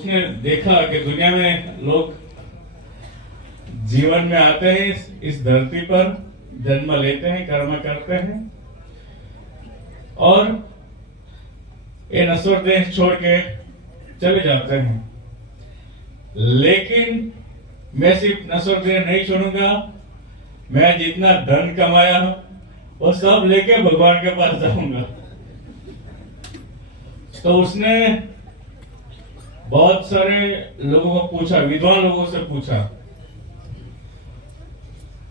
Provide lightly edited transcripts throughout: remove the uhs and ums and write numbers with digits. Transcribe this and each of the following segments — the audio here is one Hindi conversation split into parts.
उसने देखा कि दुनिया में लोग जीवन में आते हैं, इस धरती पर जन्म लेते हैं, कर्म करते हैं और ये नश्वर देह छोड़ के चले जाते हैं। लेकिन मैं सिर्फ नश्वर देह नहीं छोड़ूंगा, मैं जितना धन कमाया वो सब लेके भगवान के पास जाऊंगा। तो उसने बहुत सारे लोगों को पूछा, विद्वान लोगों से पूछा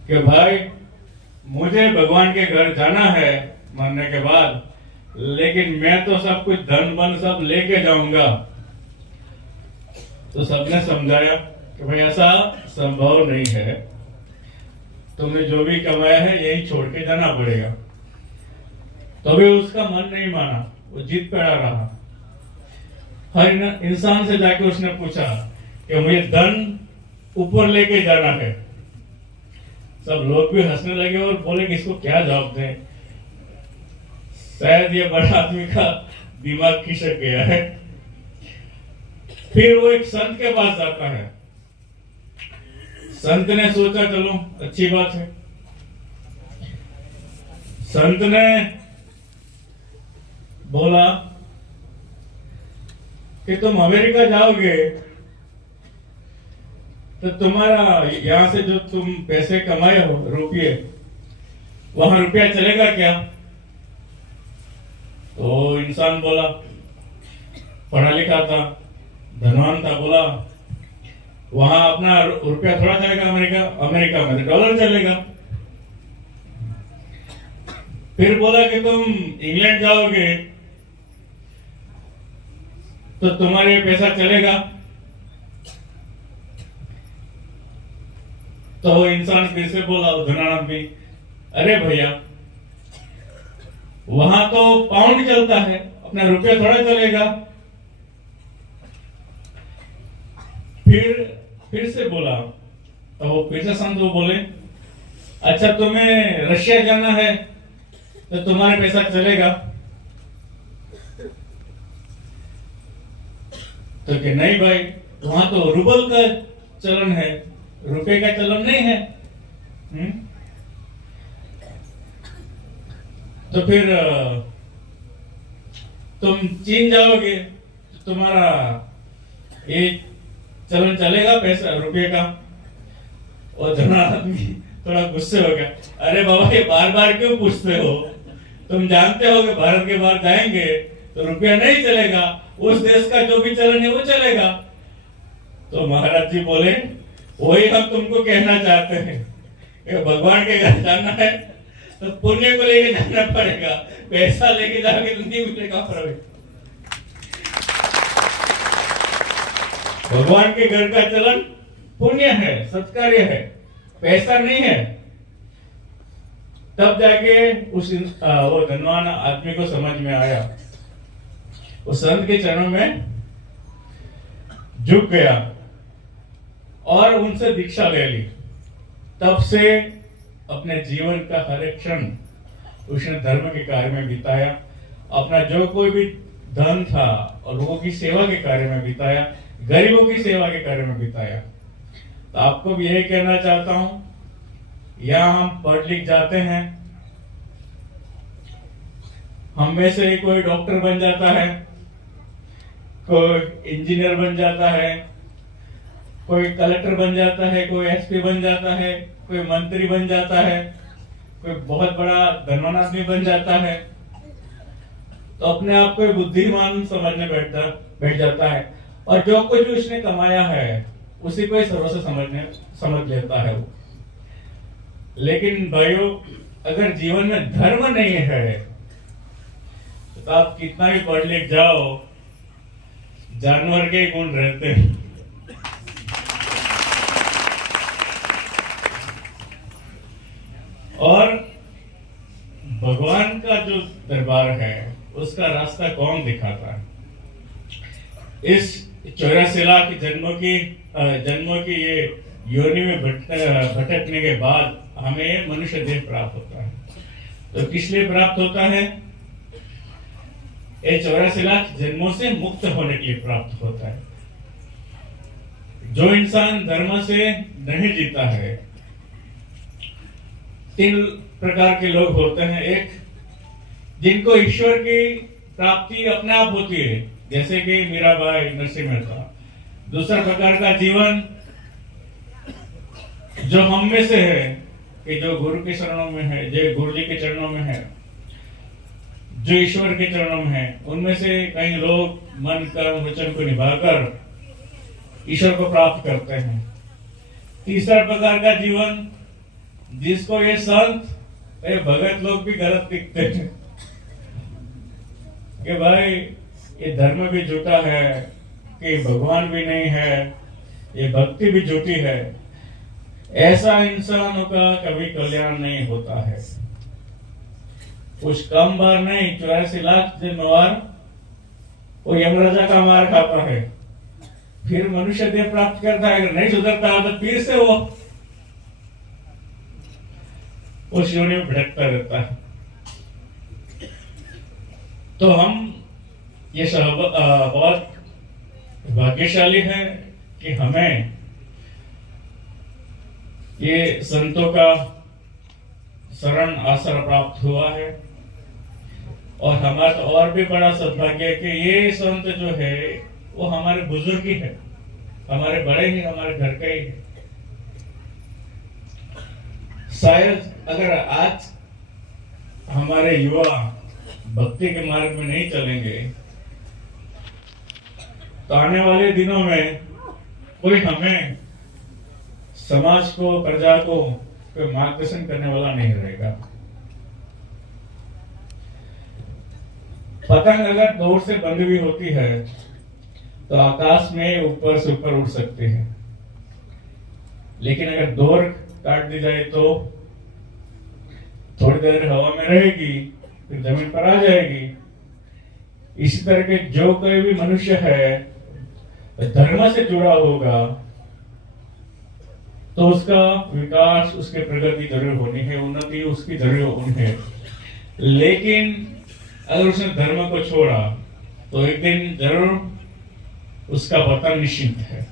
कि भाई मुझे भगवान के घर जाना है मरने के बाद, लेकिन मैं तो सब कुछ धन बन सब लेके जाऊंगा। तो सबने समझाया कि भाई ऐसा संभव नहीं है, तुमने जो भी कमाया है यही छोड़ के जाना पड़ेगा। तो भी उसका मन नहीं माना, वो जिद पे अड़ा रहा। हर इंसान से जाके उसने पूछा कि मुझे धन ऊपर लेके जाना है। सब लोग भी हंसने लगे और बोले कि इसको क्या जवाब दें, शायद ये बड़ा आदमी का दिमाग खिसक गया है। फिर वो एक संत के पास जाता है। संत ने सोचा चलो अच्छी बात है। संत ने बोला कि तुम अमेरिका जाओगे तो तुम्हारा यहां से जो तुम पैसे कमाए हो रुपये, वहां रुपया चलेगा क्या? तो इंसान बोला, पढ़ा लिखा था, धनवान था, बोला वहां अपना रुपया थोड़ा चलेगा, अमेरिका में तो डॉलर चलेगा। फिर बोला कि तुम इंग्लैंड जाओगे तो तुम्हारे पैसा चलेगा। तो इंसान फिर से बोला, धनानंद भी, अरे भैया वहां तो पाउंड चलता है, अपना रुपया थोड़ा चलेगा। फिर से बोला, तो वो फिर से संत वो बोले, अच्छा तुम्हें रशिया जाना है तो तुम्हारे पैसा चलेगा? तो कि नहीं भाई, वहां तो रूबल का चलन है, रुपए का चलन नहीं है। तो फिर तुम चीन जाओगे तो तुम्हारा ये चलन चलेगा पैसा रुपये का? और धना आदमी थोड़ा गुस्से हो गया, अरे बाबा ये बार बार क्यों पूछते हो? तुम जानते हो कि भारत के बाहर जाएंगे तो रुपया नहीं चलेगा, उस देश का जो भी चलन है वो चलेगा। तो महाराज जी बोले, वही हम तुमको कहना चाहते हैं कि भगवान के घर जाना है तो पुण्य को लेके जाना पड़ेगा, पैसा लेके जाओगे तो नहीं मिलेगा फर्क। भगवान के घर का चलन पुण्य है, सत्कार्य है, पैसा नहीं है। तब जाके वो धनवान आदमी को समझ में आया, वो संत के चरणों में झुक गया और उनसे दीक्षा ले ली। तब से अपने जीवन का हर एक क्षण उसने धर्म के कार्य में बिताया, अपना जो कोई भी धन था और लोगों की सेवा के कार्य में बिताया, गरीबों की सेवा के कार्य में बिताया। तो आपको भी यही कहना चाहता हूं, यहां हम पढ़ लिख जाते हैं, हम में से कोई डॉक्टर बन जाता है, कोई इंजीनियर बन जाता है, कोई कलेक्टर बन जाता है, कोई एसपी बन जाता है, कोई मंत्री बन जाता है, कोई बहुत बड़ा धनवान आदमी बन जाता है। तो अपने आप को बुद्धिमान समझने बैठ जाता है और जो कुछ भी उसने कमाया है उसी को सर्वस्व समझ लेता है वो। लेकिन भाइयों, अगर जीवन में धर्म नहीं है तो आप कितना भी पढ़ लिख जाओ, जानवर के गुण रहते हैं। और भगवान का जो दरबार है उसका रास्ता कौन दिखाता है? इस 84 लाख जन्मों की ये योनि में भटकने के बाद हमें मनुष्य देह प्राप्त होता है। तो किस लिए प्राप्त होता है? ये 84 लाख जन्मों से मुक्त होने के लिए प्राप्त होता है। जो इंसान धर्म से नहीं जीता है, 3 प्रकार के लोग होते हैं। एक, जिनको ईश्वर की प्राप्ति अपने आप होती है, जैसे कि मीराबाई, नरसिंह मेहता। दूसरा प्रकार का जीवन जो हम में से है, कि जो गुरु के चरणों में है, जो गुरु जी के चरणों में है, जो ईश्वर के चरणों में है, उनमें से कई लोग मन कर्म वचन को निभाकर ईश्वर को प्राप्त करते हैं। तीसरा प्रकार का जीवन, जिसको ये संत, ये भगत लोग भी गलत दिखते हैं कि भाई ये धर्म भी झूठा है, कि भगवान भी नहीं है, ये भक्ति भी झूठी है। ऐसा इंसानों का कभी कल्याण नहीं होता है। कुछ कम बार नहीं, 84 लाख जन्मवार वो यमराजा का मार खाता है, फिर मनुष्य देह प्राप्त करता है। अगर नहीं सुधरता है तो फिर से वो उस योनि में भटकता रहता है। तो हम ये बहुत भाग्यशाली है कि हमें ये संतों का शरण आश्रय प्राप्त हुआ है। और हमारा तो और भी बड़ा सौभाग्य है कि ये संत जो है वो हमारे बुजुर्ग ही है, हमारे बड़े ही, हमारे घर के ही है। शायद अगर आज हमारे युवा भक्ति के मार्ग में नहीं चलेंगे तो आने वाले दिनों में कोई हमें, समाज को, प्रजा को कोई मार्गदर्शन करने वाला नहीं रहेगा। पतंग अगर दौड़ से बंद भी होती है तो आकाश में ऊपर से ऊपर उड़ सकते हैं, लेकिन अगर दौड़ काट दी जाए तो थोड़ी देर हवा में रहेगी, फिर जमीन पर आ जाएगी। इसी तरह के जो कोई भी मनुष्य है धर्म से जुड़ा होगा तो उसका विकास, उसके प्रगति जरूर होनी है, उन्नति उसकी जरूर होनी है। लेकिन अगर उसने धर्म को छोड़ा तो एक दिन जरूर उसका पतन निश्चित है।